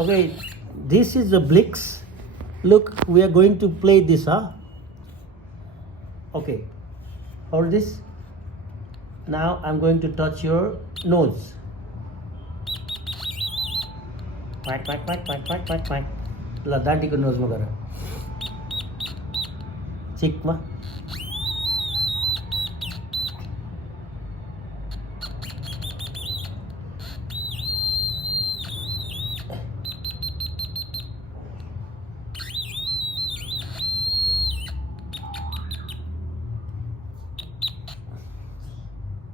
Okay, this is the Blix. Look, we are going to play this, huh? Okay, hold this. Now I'm going to touch your nose. Quack, quack, quack, quack, quack, quack, quack. La danti ko nose mo gara. Cheek ma.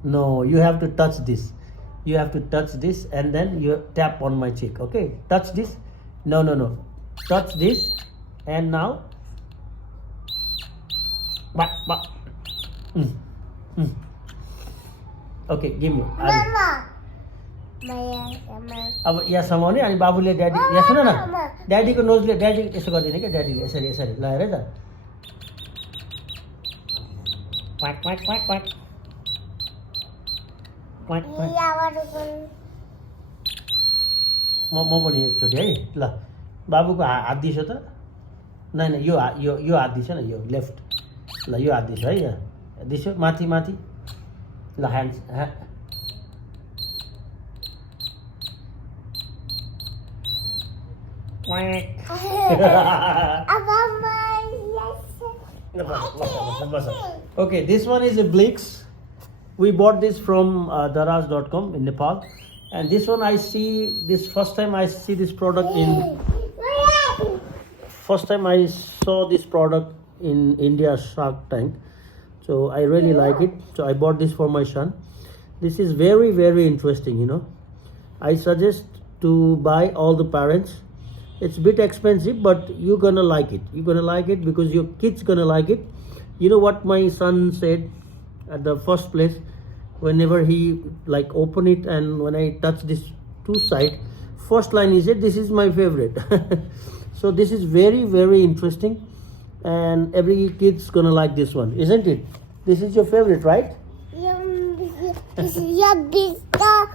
No, you have to touch this. You have to touch this and then you tap on my cheek. Okay, touch this. No, no, no. Touch this and now. Okay, give me. Mama. अब यहाँ समाउने अनि बाबुले daddy यहाँ सुन न ड्याडीको नोजले daddy यसो गरिदिने क्या ड्याडीले यसरी यसरी लगाएर त क्वाक क्वाक क्वाक क्वाक क्वाक क्वाक म पनि एकचोटि है ल बाबुको हात दिसो त नाइ नाइ यो हात दिस न यो लेफ्ट ल यो हात दिस है यहाँ दिसो माथि माथि ल hand Okay, this one is a Blix. We bought this from daraz.com in Nepal, and this one I see this first time I see this product in first time I saw this product in India Shark Tank, so I really like it. So I bought this for my son. This is very, very interesting. You know, I suggest to buy all the parents. It's a bit expensive, but you're gonna like it. You're gonna like it because your kid's gonna like it. You know what my son said at the first place, whenever he like open it and when I touch this two side, first line he said, "This is my favorite." So this is very, very interesting, and every kid's gonna like this one, isn't it? This is your favorite, right? This is your biscuit.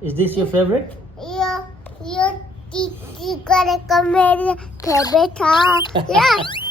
Is this your favorite? Your favorite.